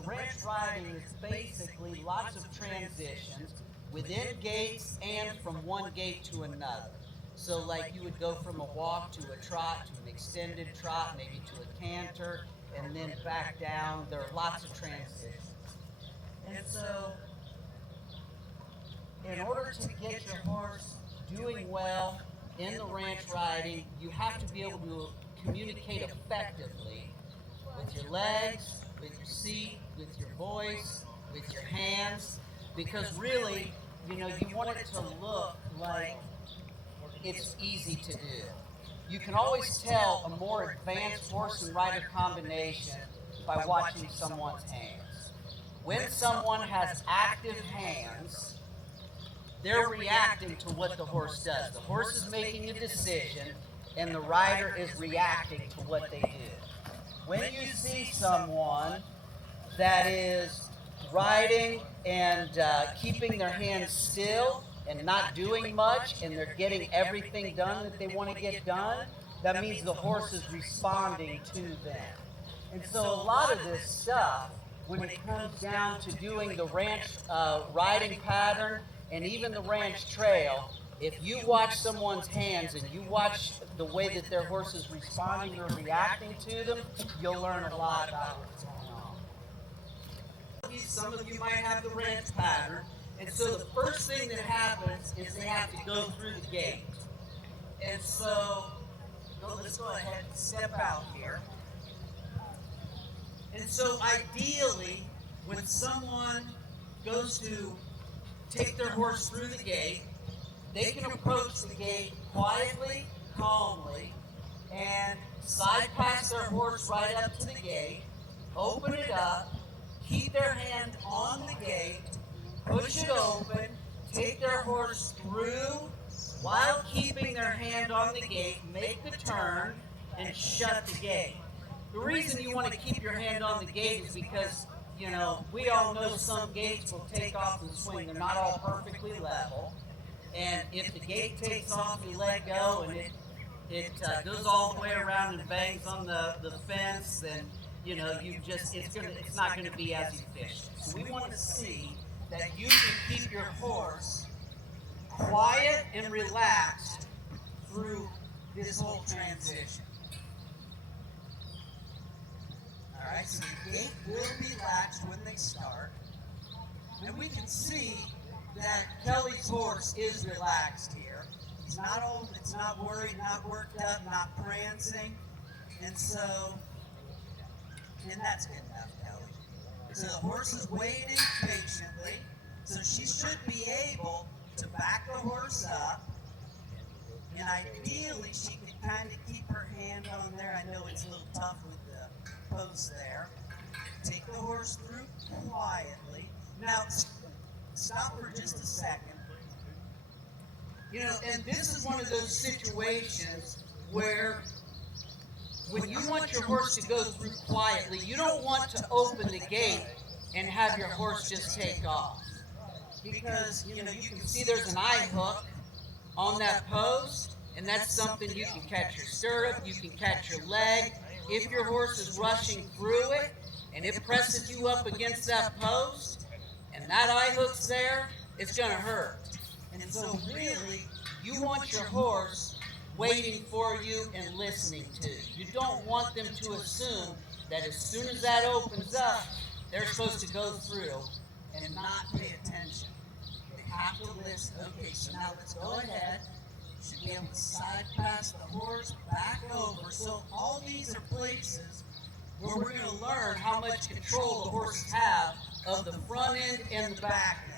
ranch riding is basically lots of transitions within gaits and from one gait to another. So like you would go from a walk to a trot to an extended trot, maybe to a canter, and then back down. There are lots of transitions. And so in order to get your horse doing well in the ranch riding, you have to be able to communicate effectively with your legs, with your seat, with your voice, with your hands, because really, you want it to look like it's easy to do. You can always tell a more advanced horse and rider combination by watching someone's hands. When someone has active hands, they're reacting to what the horse does. The horse is making a decision, and the rider is reacting to what they do. When you see someone that is riding and keeping their hands still and not doing much, and they're getting everything done that they want to get done, that means the horse is responding to them. And so a lot of this stuff, when it comes down to doing the ranch riding pattern and even the ranch trail, if you watch someone's hands and you watch the way that their horse is responding or reacting to them, you'll learn a lot about what's going on. Some of you might have the ranch pattern, and so the first thing that happens is they have to go through the gate. And so, let's go ahead and step out here. And so ideally, when someone goes to take their horse through the gate, they can approach the gate quietly, calmly, and side pass their horse right up to the gate, open it up, keep their hand on the gate, push it open, take their horse through while keeping their hand on the gate, make the turn, and shut the gate. The reason you want to keep your hand on the gate is because, we all know some gates will take off and swing. They're not all perfectly level. And if the gate takes off, you let go, and it goes all the way around and bangs on the fence, then it's not going to be as efficient. So we want to see that you can keep your horse quiet and relaxed through this whole transition. All right, so the gate will be latched when they start, and we can see that Kelly's horse is relaxed here. He's not old, it's not worried, not worked up, not prancing. And that's good enough, Kelly. So the horse is waiting patiently. So she should be able to back the horse up. And ideally, she can kind of keep her hand on there. I know it's a little tough with the post there. Take the horse through quietly. Now, stop for just a second. And this is one of those situations where when you want your horse to go through quietly, you don't want to open the gate and have your horse just take off. Because, you can see there's an eye hook on that post, and that's something you can catch your stirrup, you can catch your leg. If your horse is rushing through it, and it presses you up against that post, and that eye hook's there, it's going to hurt. And so really, you want your horse waiting for you and listening to you. You don't want them to assume that as soon as that opens up, they're supposed to go through and not pay attention. They have to listen. Okay, so now let's go ahead. You should be able to side pass the horse back over. So all these are places where we're going to learn how much control the horses have of the front end and the back end.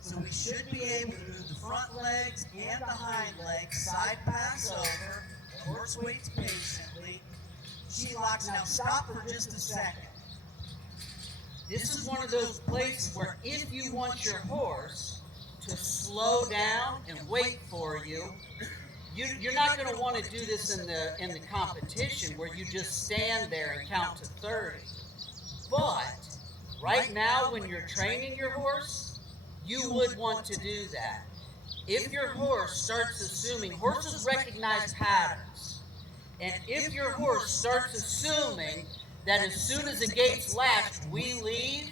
So we should be able to move the front legs and the hind legs, side pass over, the horse waits patiently, she locks. Now stop for just a second. This is one of those places where if you want your horse to slow down and wait for you, you're not going to want to do this in the competition where you just stand there and count to 30. But right now when you're training your horse, you would want to do that. If your horse starts assuming, horses recognize patterns, and if your horse starts assuming that as soon as the gate's latched, we leave,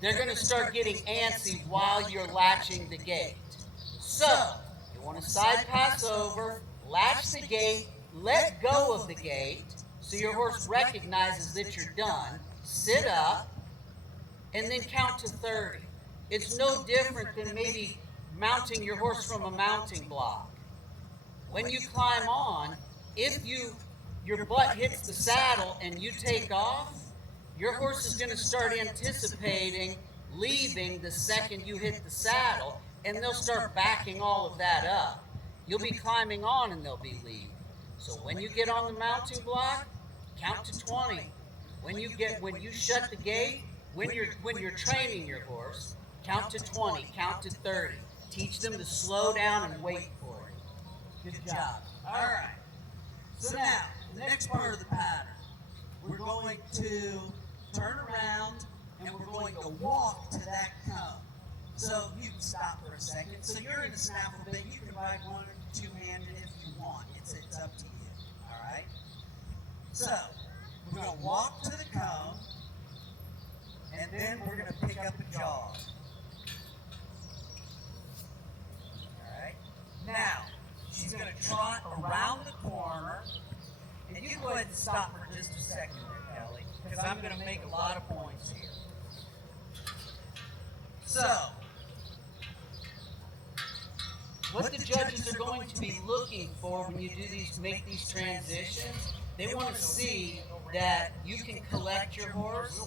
they're going to start getting antsy while you're latching the gate. So, you want to side pass over, latch the gate, let go of the gate, so your horse recognizes that you're done, sit up, and then count to 30. It's no different than maybe mounting your horse from a mounting block. When you climb on, if your butt hits the saddle and you take off, your horse is going to start anticipating leaving the second you hit the saddle, and they'll start backing all of that up. You'll be climbing on and they'll be leaving. So when you get on the mounting block, count to 20. When you shut the gate, when you're training your horse, count to 20, count to 30. Teach them to slow down and wait for it. Good job. All right. So now, the next part of the pattern, we're going to turn around and we're going to walk to that cone. So you can stop for a second. So you're in the snaffle bit. You can ride one or two-handed if you want. It's up to you. All right. So we're going to walk to the cone, and then we're going to pick up a jog. All right. Now she's going to trot around the corner, and you go ahead and stop for just a second there, Kelly, because I'm going to make a lot of points here. So, what the judges are going to be looking for when you make these transitions, they want to see that you can collect your horse,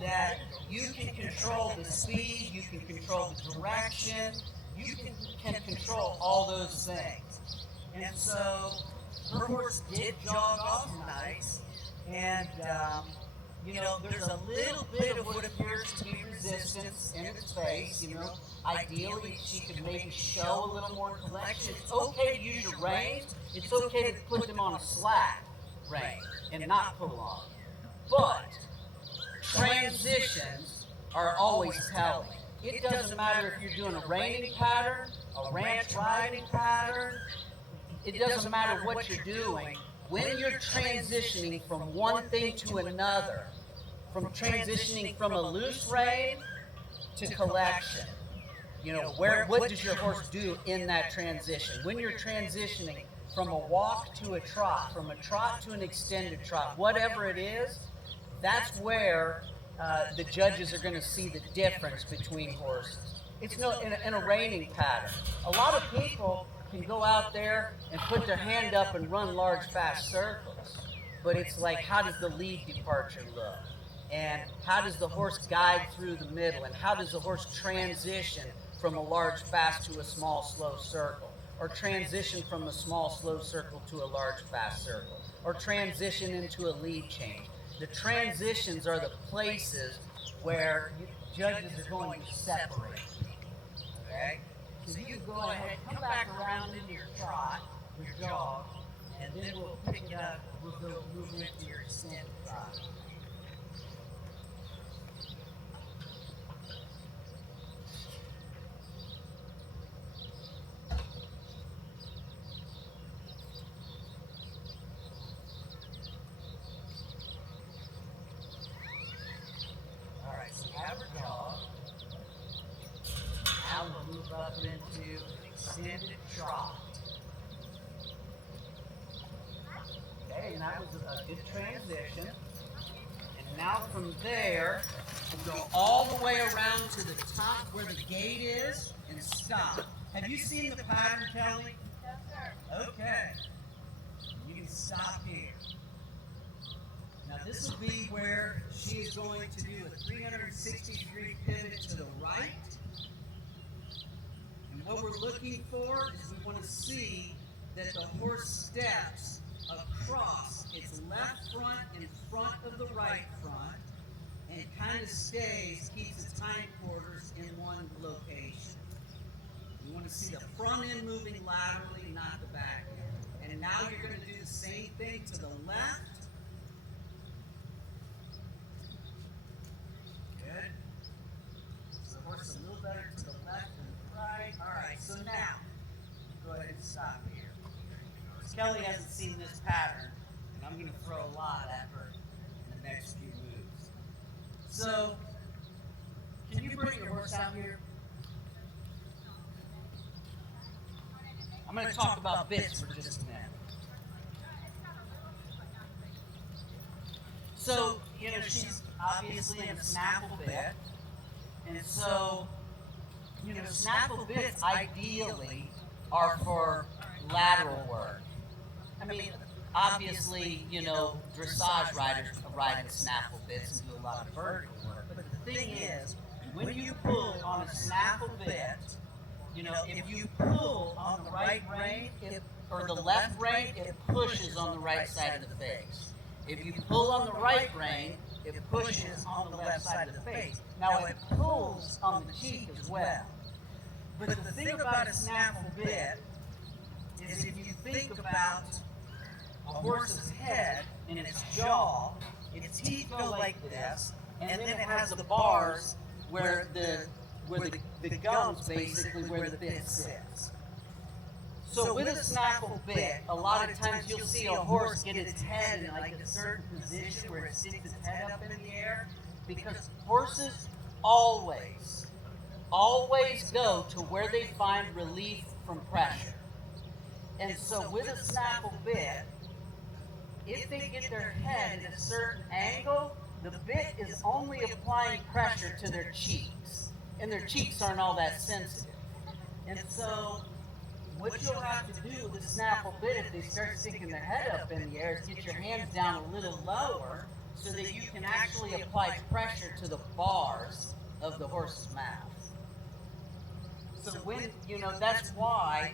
that you can control the speed, you can control the direction, you can control all those things. And so, her horse did jog off nice, and there's a little bit of what appears to be resistance in its face. Ideally, she could maybe show a little more collection. It's okay to use your reins. It's okay to put them on a slack rein and not pull on. But transitions are always telling. It doesn't matter if you're doing a reining pattern, a ranch riding pattern. It doesn't matter what you're doing. When you're transitioning from one thing to another, from transitioning from a loose rein to collection, what does your horse do in that transition? When you're transitioning from a walk to a trot, from a trot to an extended trot, whatever it is, that's where the judges are going to see the difference between horses. It's in a reining pattern. A lot of people can go out there and put their hand up and run large, fast circles. But it's like, how does the lead departure look? And how does the horse guide through the middle? And how does the horse transition from a large, fast to a small, slow circle? Or transition from a small, slow circle to a large, fast circle? Or transition into a lead change? The transitions are the places where judges are going to separate. Okay? So you go ahead, come back around into your trot, your jog, and then we'll pick it up, we'll move into your extended trot. Alright, so you have our jog. Now we'll move up into an extended trot. Okay, and that was a good transition. And now from there, we'll go all the way around to the top where the gate is and stop. Have you seen the pattern, Kelly? Yes, sir. Okay. You can stop here. Now this will be where she is going to do a 360-degree pivot to the right. And what we're looking for is we want to see that the horse steps across its left front in front of the right front and kind of keeps its hindquarters in one location. We want to see the front end moving laterally, not the back end. And now you're going to do the same thing to the left. Good. So the horse a little better to the left and the right. All right, so now, go ahead and stop here. Kelly hasn't seen this pattern, and I'm going to throw a lot at her in the next few So, can you bring your horse out here? I'm going to talk about bits for just a minute. So, you know, she's obviously in a snaffle bit. And so, you know, snaffle bits ideally are for lateral work. I mean, obviously, you know, dressage riders ride in snaffle bits and do a lot of vertical work. But the thing is, when you pull on a snaffle bit, you know, if you pull on the right rein or the left rein, it pushes on the right side of the face. If you pull on the right rein, it pushes on the left side of the face. Now it pulls on the cheek as well. But the thing about a snaffle bit is if you think about a horse's head and its jaw, its teeth go like this, and then it has the bars where the gums basically where the bit sits. So with a snaffle bit, a lot of times you'll see a horse get its head in like a certain position where it sticks its head up in the air, because horses always go to where they find relief from pressure. And so with a snaffle bit, if they get their head at a certain angle, the bit is only applying pressure to their cheeks. And their cheeks aren't all that sensitive. And so what you'll have to do with a snaffle bit if they start sticking their head up in the air is get your hands down a little lower so that you can actually apply pressure to the bars of the horse's mouth. So when, you know, that's why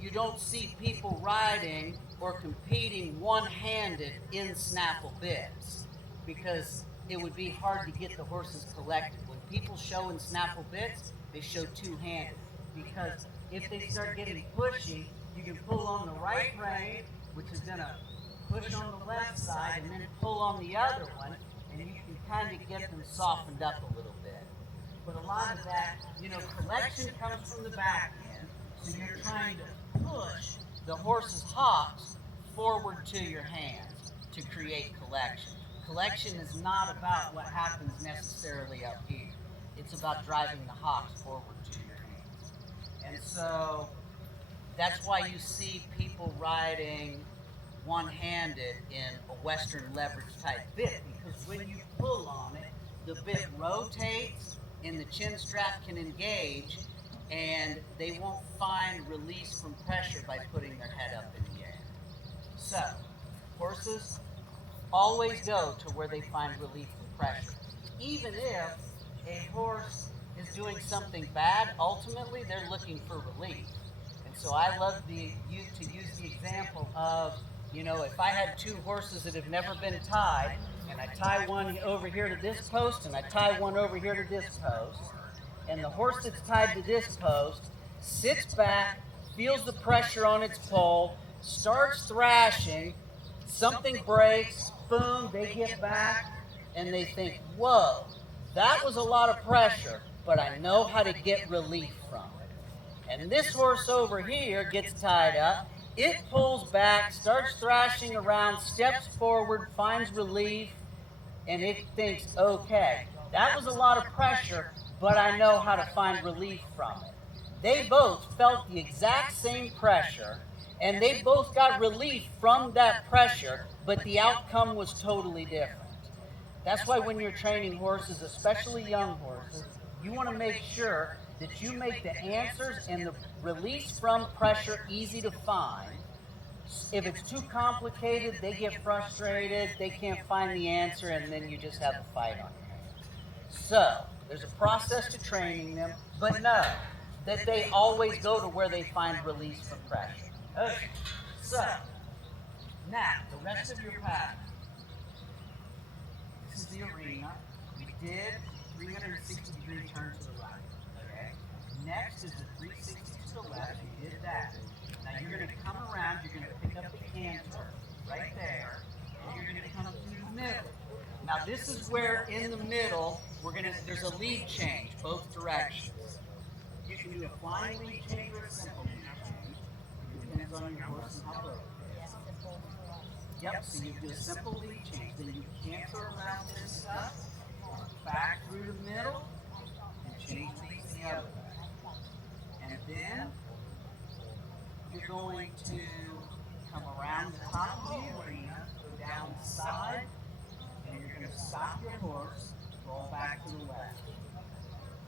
you don't see people riding or competing one-handed in snaffle bits, because it would be hard to get the horses collected. When people show in snaffle bits, they show two-handed, because if they start getting pushy, you can pull on the right rein, which is going to push on the left side, and then pull on the other one, and you can kind of get them softened up a little bit. But a lot of that, you know, collection comes from the back end, so you're trying to push the horse's hocks forward to your hands to create collection. Collection is not about what happens necessarily up here. It's about driving the hocks forward to your hands. And so that's why you see people riding one-handed in a Western leverage type bit, because when you pull on it, the bit rotates and the chin strap can engage, and they won't find release from pressure by putting their head up in the air. So, horses always go to where they find relief from pressure. Even if a horse is doing something bad, ultimately they're looking for relief. And so I love to use the example of, you know, if I had two horses that have never been tied, and I tie one over here to this post, and I tie one over here to this post, and the horse that's tied to this post sits back, feels the pressure on its pole, starts thrashing, something breaks, boom, they get back, and they think, whoa, that was a lot of pressure, but I know how to get relief from it. And this horse over here gets tied up, it pulls back, starts thrashing around, steps forward, finds relief, and it thinks, okay, that was a lot of pressure, but I know how to find relief from it. They both felt the exact same pressure, and they both got relief from that pressure, but the outcome was totally different. That's why when you're training horses, especially young horses, you want to make sure that you make the answers and the release from pressure easy to find. If it's too complicated, they get frustrated, they can't find the answer, and then you just have a fight on your hands. So, there's a process to training them, but know that they always go to where they find release from pressure. Okay, so, now, the rest of your pattern. This is the arena. We did 360-degree turn to the right, okay? Next is the 360 to the left. We did that. Now you're going to come around, you're going to pick up the canter right there, and you're going to come through the middle. Now this is where in the middle, there's a lead change, both directions. You can do a flying lead change or a simple lead change. It depends on your horse and how low it is. Yep, so you do a simple lead change, then you canter around this stuff, back to come around the top of the arena, go down the side, and you're going to stop your horse, roll back to the left.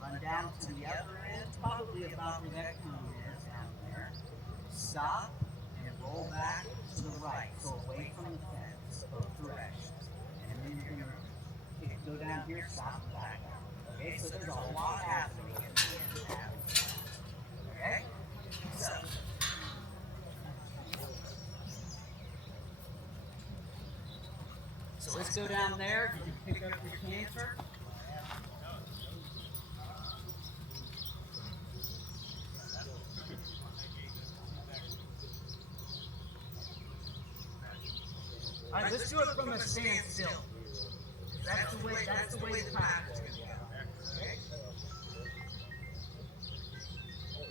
Run down to the other end, probably about where that cone is down there. Stop and roll back to the right, so away from the fence, both directions. And then you're going to go down here, stop and back out. Okay, so there's a lot happening at the end of that. Okay? So let's go down there. You can pick up your canter. All right, let's do it from a standstill. That's the way the practice is going. Okay?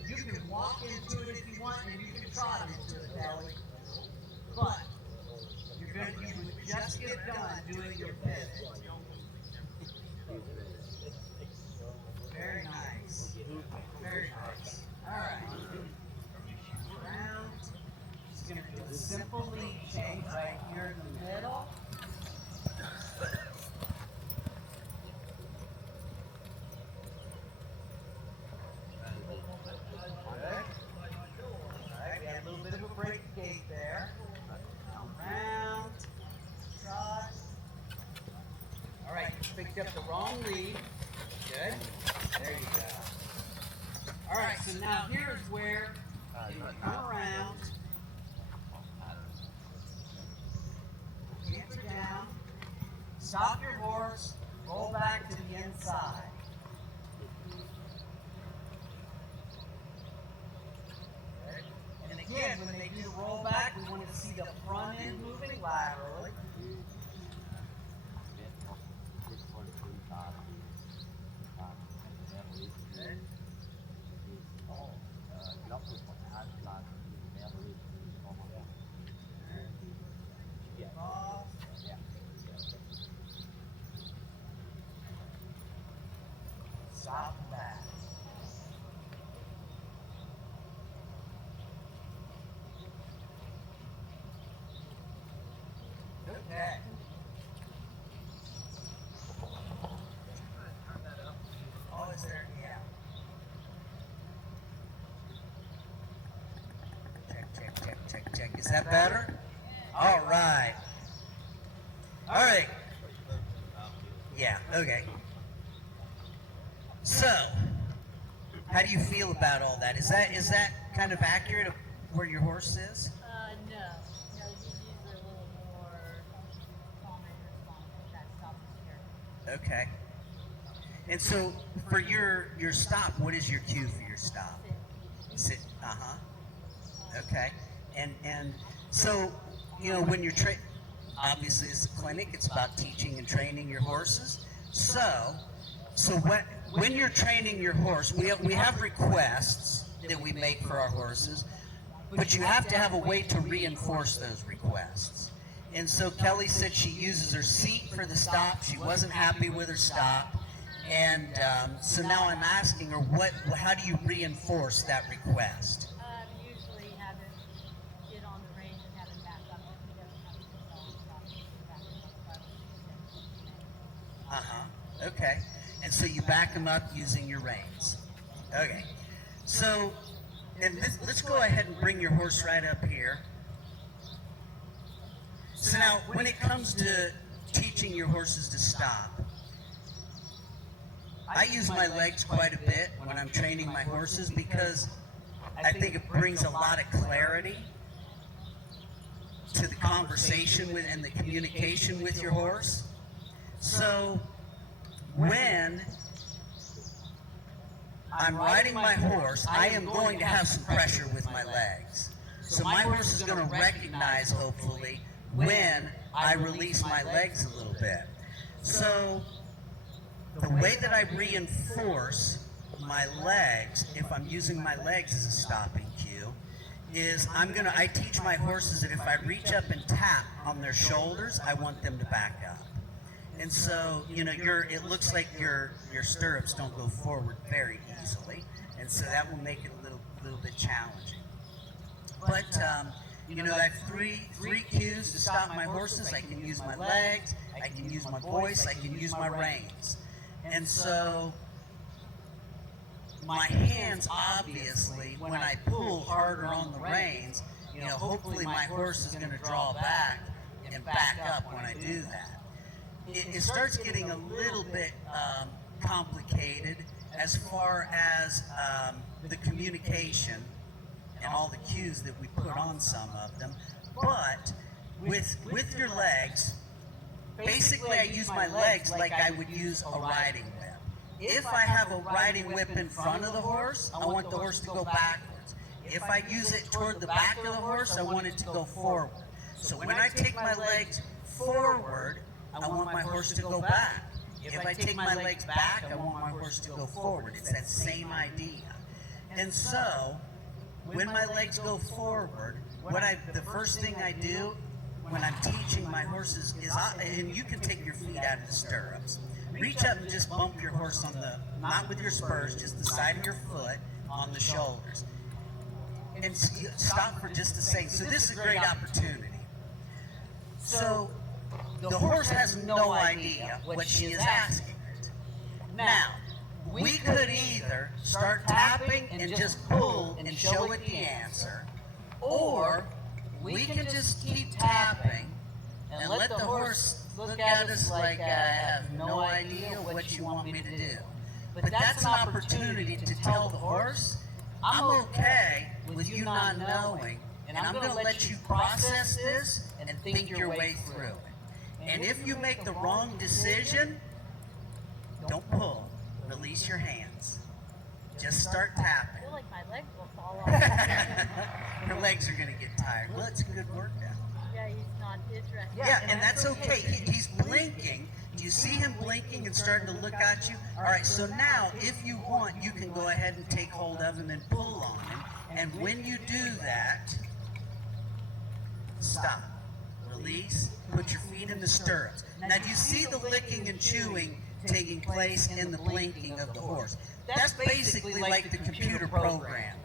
You can walk into it if you want, and you can trot into it, Kelly. But you would just get done doing your pivot. Very nice. Very nice. All right. Around. Just going to do a simple lead change right here in the middle. Picked up the wrong lead. Good. There you go. All right, so now here's where you come around, canter down, stop your horse, roll back to the inside. And again, when they do the roll back, we want to see the front end moving laterally. Stop and back. Okay. Oh, is there? Yeah. Check. Is that better? All right. All right. Yeah, okay. So, how do you feel about all that? Is that kind of accurate of where your horse is? No. No, he's usually a little more calm and responsive. That stops here. Okay. And so, for your stop, what is your cue for your stop? Sit. Okay. And so, you know, when you're obviously it's a clinic, it's about teaching and training your horses. So when you're training your horse, we have requests that we make for our horses, but you have to have a way to reinforce those requests. And so Kelly said she uses her seat for the stop. She wasn't happy with her stop. And so now I'm asking her, how do you reinforce that request? Usually have him get on the range and have him back up if he doesn't have to stop. Okay. And so you back him up using your reins. Okay. So, and let's go ahead and bring your horse right up here. So now, when it comes to teaching your horses to stop, I use my legs quite a bit when I'm training my horses because I think it brings a lot of clarity to the conversation with and the communication with your horse. So when I'm riding my horse, I am going to have some pressure with my legs. So my horse is going to recognize, hopefully, when I release my legs a little bit. So the way that I reinforce my legs, if I'm using my legs as a stopping cue, is I teach my horses that if I reach up and tap on their shoulders, I want them to back up. And so, you know, it looks like your stirrups don't go forward very easily, and so that will make it a little bit challenging. But you know, I have three cues to stop my horses. I can use my legs, I can use my voice, I can use my reins. And so my hands, obviously, when I pull harder on the reins, you know, hopefully my horse is going to draw back and back up when I do that. It starts getting a little bit complicated as far as the communication and all the cues that we put on some of them. But with your legs, basically I use my legs like I would use a riding whip. If I have a riding whip in front of the horse, I want the horse to go backwards. If I use it toward the back of the horse, I want it to go forward. So when I take my legs forward, I want my horse to go back. If I take my legs back, I want my horse to go forward. It's that same idea. And so, when my legs go forward, the first thing I do when I'm teaching my horses is, and you can take your feet out of the stirrups. Reach up and just bump your horse on the, not with your spurs, just the side of your foot on the shoulders. And stop for just a second. So this is a great opportunity. So the horse has no idea what she is asking. Now, we could either start tapping and just pull and show it the answer, or we can just keep tapping and let the horse look at us like I have no idea what you want me to do. But that's an opportunity to tell the horse, I'm okay with you not knowing, and I'm going to let you process this and think your way through it. And if you make the wrong decision, don't pull. Release your hands. Just start I tapping. feel like my legs will fall off. Her legs are going to get tired. Well, it's a good workout. Yeah, he's not interested. Yeah, and that's okay. He's blinking. Do you see him blinking and starting to look at you? All right, so now, if you want, you can go ahead and take hold of him and pull on him. And when you do that, stop. Release. Put your feet in the stirrups. Now, do you see the licking and chewing taking place in the blinking of the horse? That's basically like the computer program.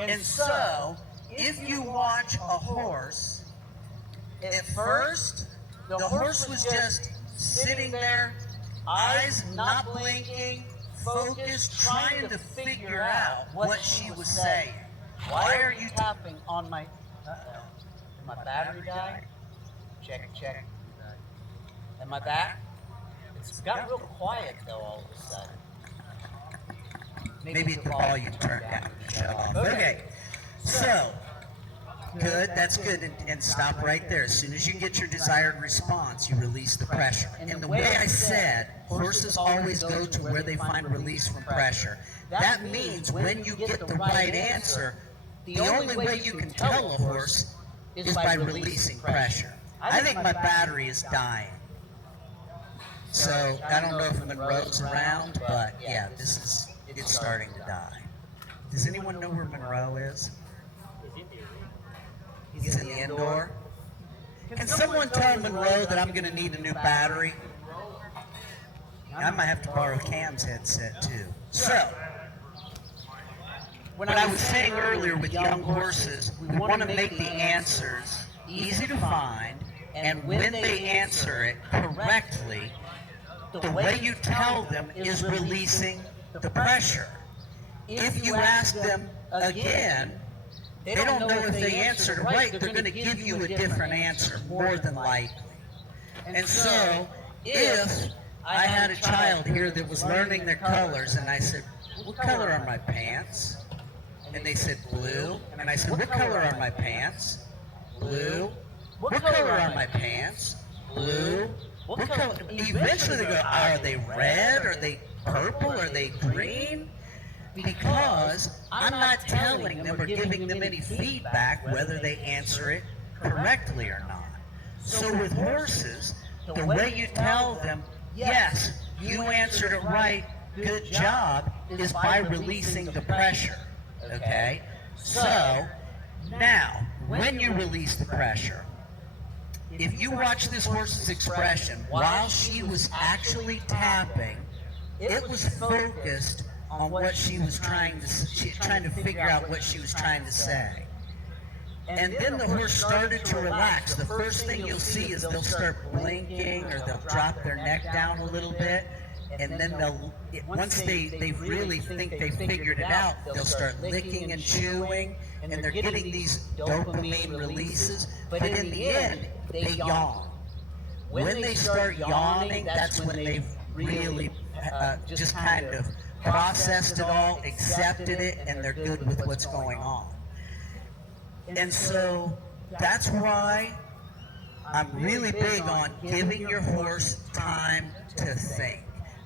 And so, if you watch a horse, at first, the horse was just sitting there, eyes not blinking, focused, trying to figure out what she was saying. Why are you tapping on my... Did my battery die? Check. Am I back? It's got real quiet though all of a sudden. Maybe the volume turned down. Shut off. Okay. So, good, that's good. And stop right there. As soon as you get your desired response, you release the pressure. And the way I said, horses always go to where they find release from pressure. That means when you get the right answer, the only way you can tell a horse is by releasing pressure. I think my battery is dying. So, I don't know if Monroe's around, but yeah, it's starting to die. Does anyone know where Monroe is? He's in the indoor. Can someone tell Monroe that I'm going to need a new battery? I might have to borrow Cam's headset too. So, when I was saying earlier with young horses, we want to make the answers easy to find, and when they answer it correctly, the way you tell them is releasing the pressure. If you ask them again, they don't know if they answered it right. They're going to give you a different answer, more than likely. And so, if I had a child here that was learning their colors, and I said, what color are my pants? And they said, blue. And I said, what color are my pants? Blue. What color are my pants? Blue. What color? Eventually they go, are they red? Are they purple? Are they green? Because I'm not telling them or giving them any feedback whether they answer it correctly or not. So with horses, the way you tell them, yes, you answered it right, good job, is by releasing the pressure, okay? So, now, when you release the pressure, if you watch this horse's expression, while she was actually tapping, it was focused on what she was trying to figure out what she was trying to say. And then the horse started to relax. The first thing you'll see is they'll start blinking, or they'll drop their neck down a little bit. And then once they really think they figured it out, they'll start licking and chewing, and they're getting these dopamine releases. But in the end, they yawn. When they start yawning, that's when they've really just kind of processed it all, accepted it, and they're good with what's going on. And so that's why I'm really big on giving your horse time to think.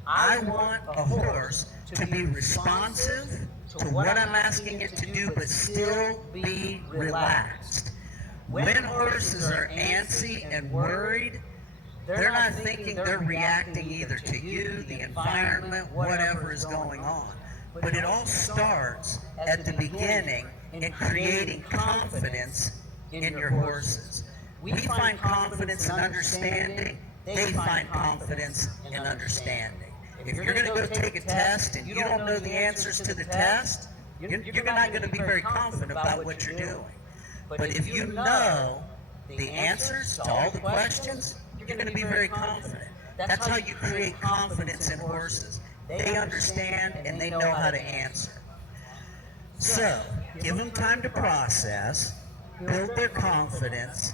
I want a horse to be responsive to what I'm asking it to do, but still be relaxed. When horses are antsy and worried, they're not thinking, they're reacting either to you, the environment, whatever is going on. But it all starts at the beginning in creating confidence in your horses. We find confidence in understanding, they find confidence in understanding. If you're going to go take a test and you don't know the answers to the test, you're not going to be very confident about what you're doing. But if you know the answers to all the questions, you're going to be very confident. That's how you create confidence in horses. They understand and they know how to answer. So, give them time to process, build their confidence,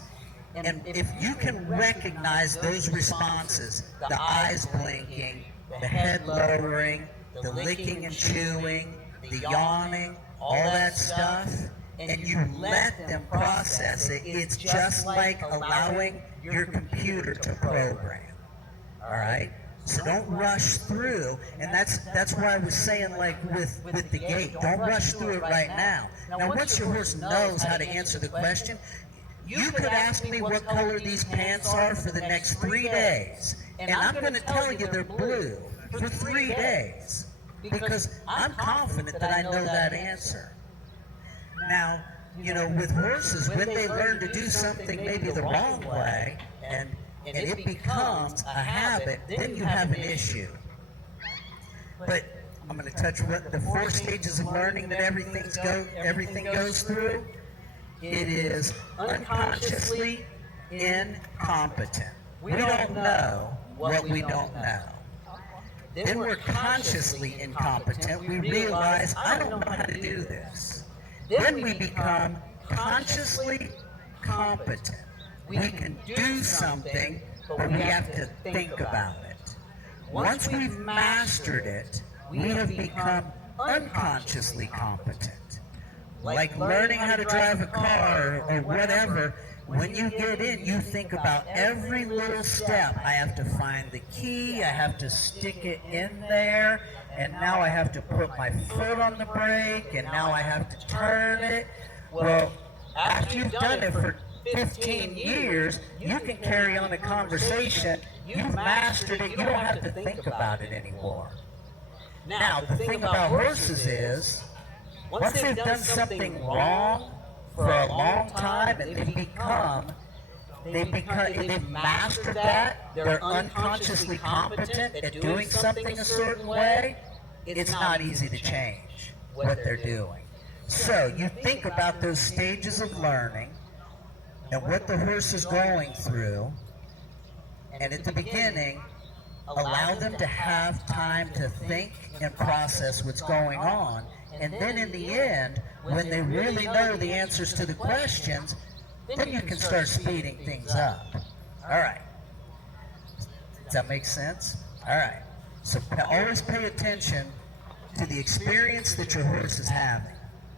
and if you can recognize those responses, the eyes blinking, the head lowering, the licking and chewing, the yawning, all that stuff, and you let them process it, it's just like allowing your computer to program. All right? So don't rush through, and that's why I was saying, like with the gait, don't rush through it right now. Now, once your horse knows how to answer the question, you could ask me what color these pants are for the next 3 days, and I'm going to tell you they're blue for 3 days, because I'm confident that I know that answer. Now, you know, with horses, when they learn to do something maybe the wrong way, and it becomes a habit, then you have an issue. But I'm going to touch what the 4 stages of learning that everything goes through. It is unconsciously incompetent. We don't know what we don't know. Then we're consciously incompetent. We realize, I don't know how to do this. Then we become consciously competent. We can do something, but we have to think about it. Once we've mastered it, we have become unconsciously competent. Like learning how to drive a car or whatever, when you get in, you think about every little step. I have to find the key, I have to stick it in there, and now I have to put my foot on the brake, and now I have to turn it. Well, after you've done it for 15 years, you can carry on a conversation. You've mastered it. You don't have to think about it anymore. Now, the thing about horses is, once they've done something wrong for a long time and they've mastered that, they're unconsciously competent at doing something a certain way, it's not easy to change what they're doing. So you think about those stages of learning and what the horse is going through, and at the beginning, allow them to have time to think and process what's going on. And then in the end, when they really know the answers to the questions, then you can start speeding things up. All right. Does that make sense? All right. So always pay attention to the experience that your horse is having.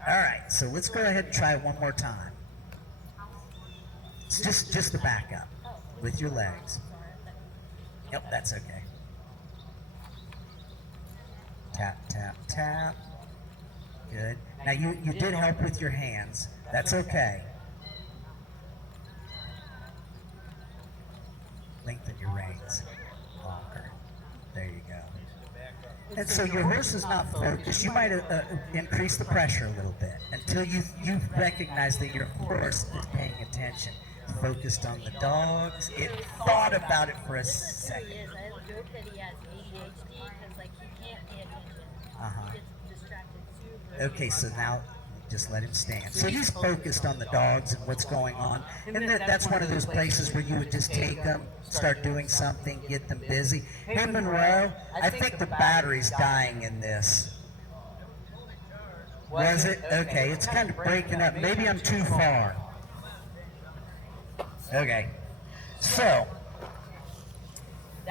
All right. So let's go ahead and try it one more time. It's just the back up with your legs. Yep, that's okay. Tap, tap, tap. Good. Now you did help with your hands. That's okay. Lengthen your reins longer. There you go. And so your horse is not focused. You might increase the pressure a little bit until you recognize that your horse is paying attention. Focused on the dogs. It thought about it for a second. I joke that he has ADHD because like he can't pay attention. He gets distracted super. Okay, so now Just let him stand. So he's focused on the dogs and what's going on. And that's one of those places where you would just take them, start doing something, get them busy. Hey, Monroe, I think the battery's dying in this. Was it? Okay, it's kind of breaking up. Maybe I'm too far. Okay. So,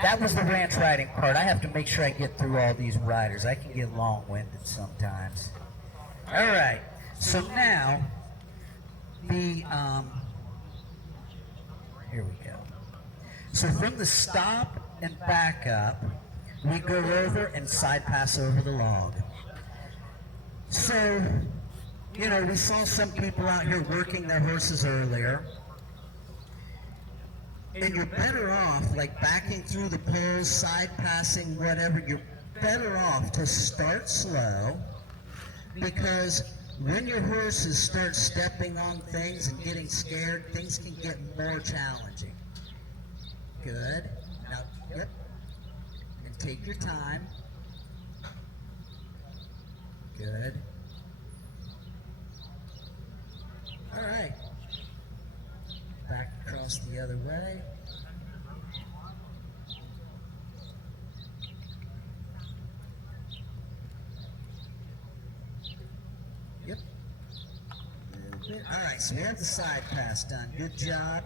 that was the ranch riding part. I have to make sure I get through all these riders. I can get long-winded sometimes. All right. So now, here we go. So from the stop and back up, we go over and side pass over the log. So, you know, we saw some people out here working their horses earlier. And you're better off, like backing through the poles, side passing, whatever, you're better off to start slow, because when your horses start stepping on things and getting scared, things can get more challenging. Good. Now, yep. And take your time. Good. All right. Back across the other way. Yep. A little bit. All right, so we have the side pass done. Good job.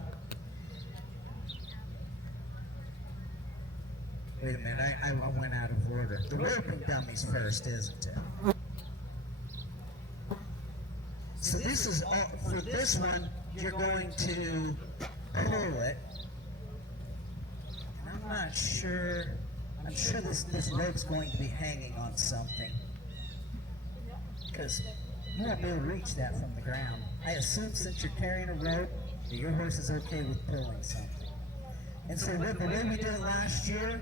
Wait a minute, I went out of order. The roping dummy's first, isn't it? So this is all, for this one, you're going to pull it. And I'm not sure, I'm sure this rope's going to be hanging on something, because you won't be able to reach that from the ground. I assume since you're carrying a rope, that your horse is okay with pulling something. And so the way we did it last year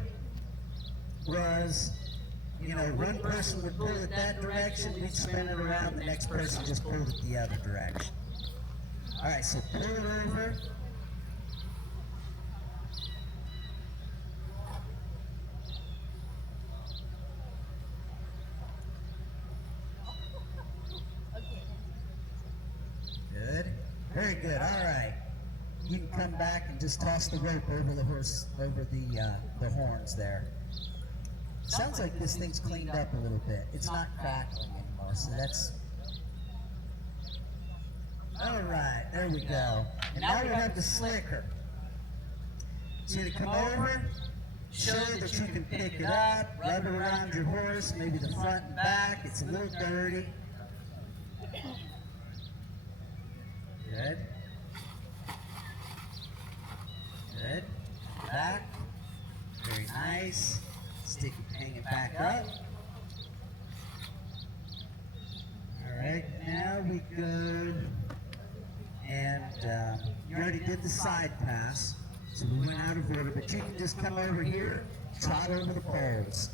was, you know, one person would pull it that direction, we'd spin it around, the next person just pulled it the other direction. All right, so pull it over. Good. Very good. All right. You can come back and just toss the rope over the horse, over the horns there. Sounds like this thing's cleaned up a little bit. It's not crackling anymore, so that's... All right, there we go. And now we have the slicker. So you come over, show that you can pick it up, rub it around your horse, maybe the front and back. It's a little dirty. Good. Good. Back. Very nice. Stick it hanging back up. All right, now we go, and you already did the side pass, so we went out of order, but you can just come over here, trot over the poles.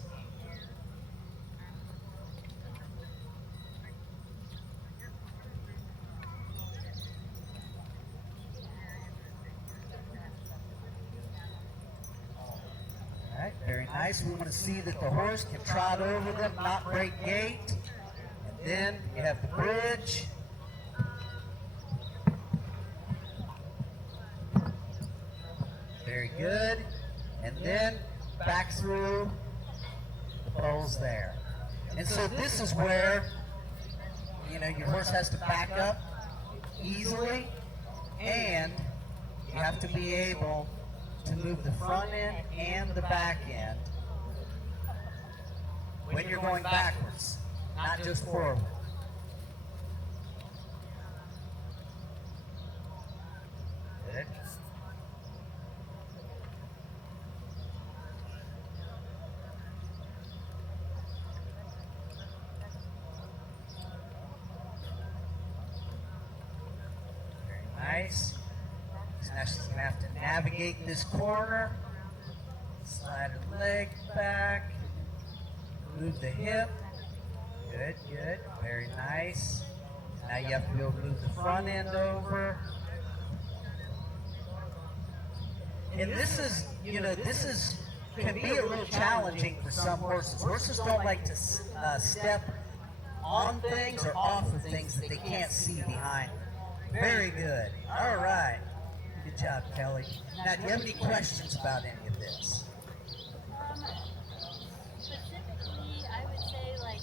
Very nice. We want to see that the horse can trot over them, not break gait. And then you have the bridge. Very good. And then back through the poles there. And so this is where, you know, your horse has to back up easily, and you have to be able to move the front end and the back end when you're going backwards, not just forward. Good. Very nice. So now she's going to have to navigate this corner, slide her leg back, move the hip. Good, good, very nice. Now you have to be able to move the front end over. And this is, you know, can be a little challenging for some horses. Horses don't like to step on things or off of things that they can't see behind them. Very good. All right. Good job, Kelly. Now, do you have any questions about any of this? Specifically, I would say like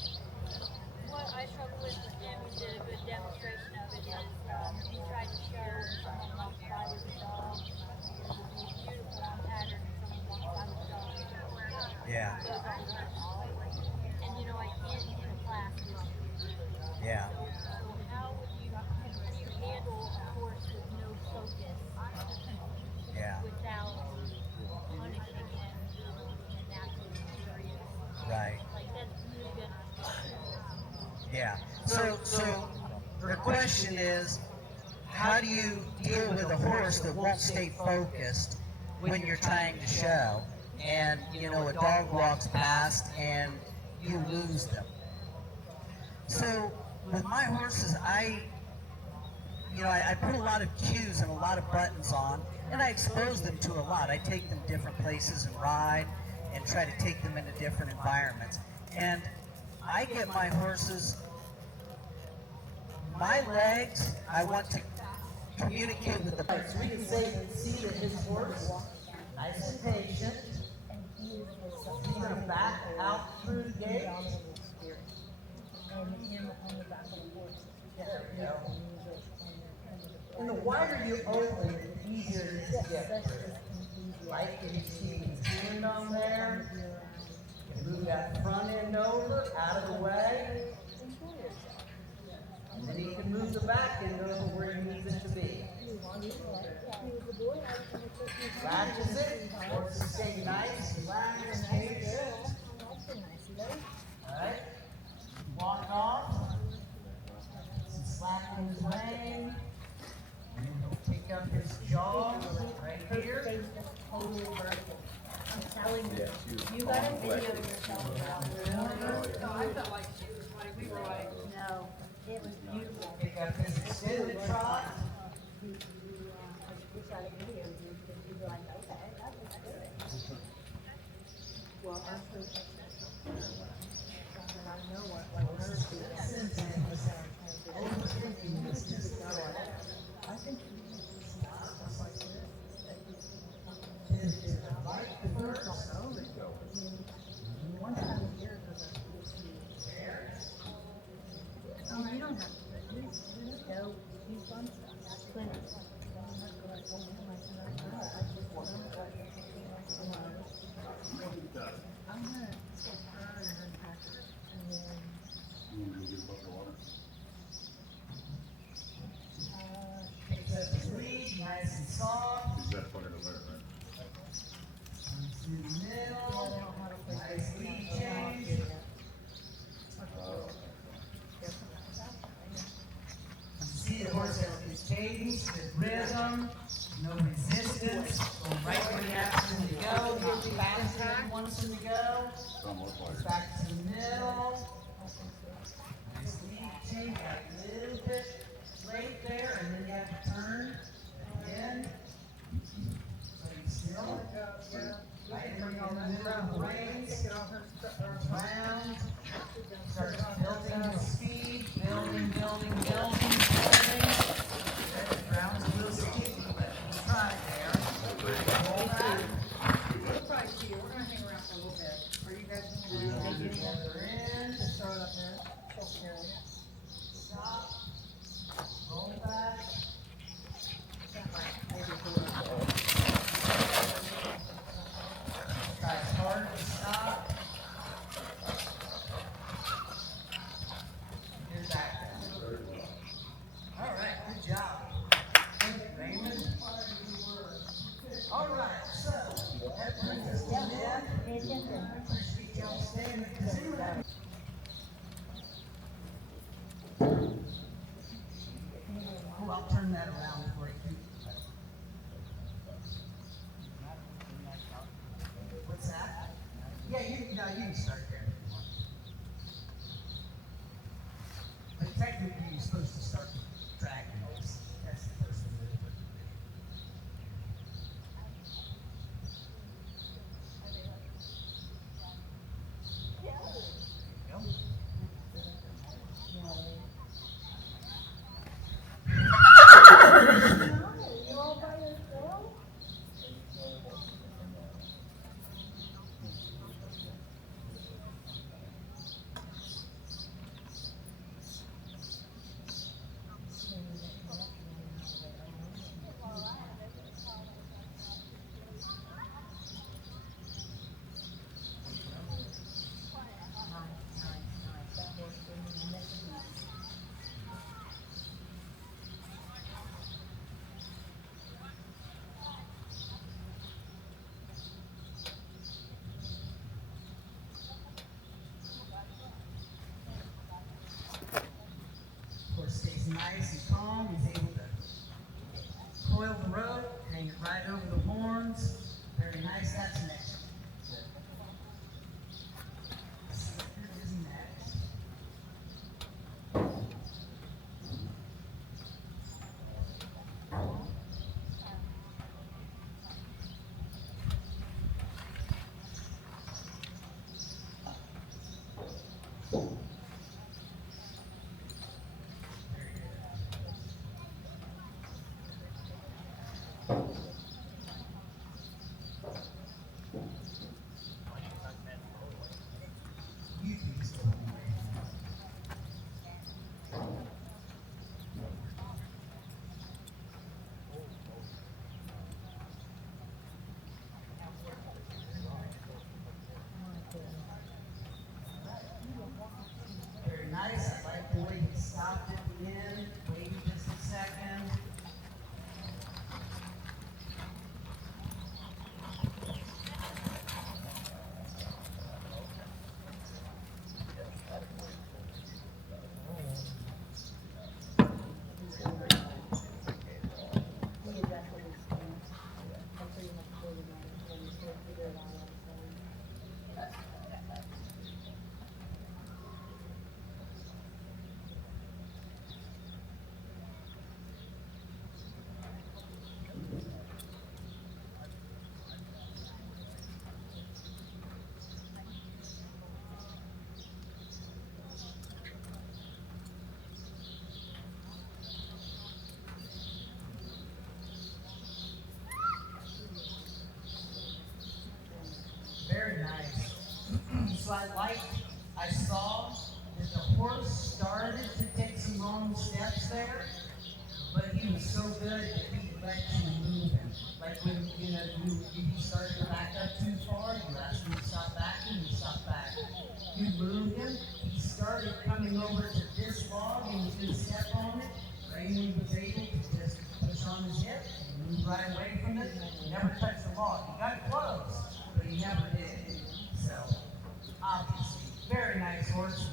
what I struggle with him, you did a good demonstration of it, is he tried to show when someone walks by with a dog, there's a beautiful on pattern and someone walks by with a dog. Yeah. It goes on and you know, I can't in a class with you. Yeah. So how do you handle a horse with no focus Yeah. without punishing him in absolute areas? Right. Like that's really good. Yeah. So the question is, how do you deal with a horse that won't stay focused when you're trying to show, and a dog walks past and you lose them? So with my horses, I put a lot of cues and a lot of buttons on, and I expose them to a lot. I take them different places and ride and try to take them into different environments. And I get my horses, my legs, I want to communicate with the So we can see that his horse, nice and patient. He's going to back out through the gate. There we go. And the wider you open, the easier it is to get through. Like if you see his hand on there, you can move that front end over, out of the way. And then you can move the back end over where you need it to be. Latches it, horse is staying nice, relaxed, patient. Alright, walk off. Slap in his rein. And then he'll pick up his jaw right here. I'm telling you, you got a video of yourself. No, I felt like we were like, No, it was beautiful. Pick up his extended trot. You don't have to. Just go do fun stuff. Clean I'm gonna take her and unpack her, and then Picks up his lead, nice and soft. Is that fucking alert, right? In the middle, nice lead change. See the horse has his cadence, his rhythm, no resistance, going right where he asks him to go, get faster than he wants him to go. Back to the middle. Nice lead change, got a little bit late there, and then you have to turn again. So you still, right in the middle of the reins, round, start building his speed, building. Ground's a little sticky, but we'll try it there. Roll back. we'll probably see you. We're gonna hang around for a little bit. Are you guys gonna do Roll it? the other end. Just throw it up there. Stop. Roll back. Try as hard to stop. You're back down. All right, good job. Thank you, Raymond. All right, so that brings us to the end. Appreciate y'all staying. Does anyone have- Oh, I'll turn that around for you. What's that? Yeah, you can start there. But technically, you're supposed to start with dragging. That's the first move. There you go. So I saw that the horse started to take some wrong steps there, but he was so good that he let you move him. Like when, if he started to back up too far, you asked him to stop backing, he stopped back. You moved him, he started coming over to this log and was going to step on it. Reining was able to just push on his hip and move right away from it. Never touched the log. He got close, but he never did. So, obviously, very nice horse.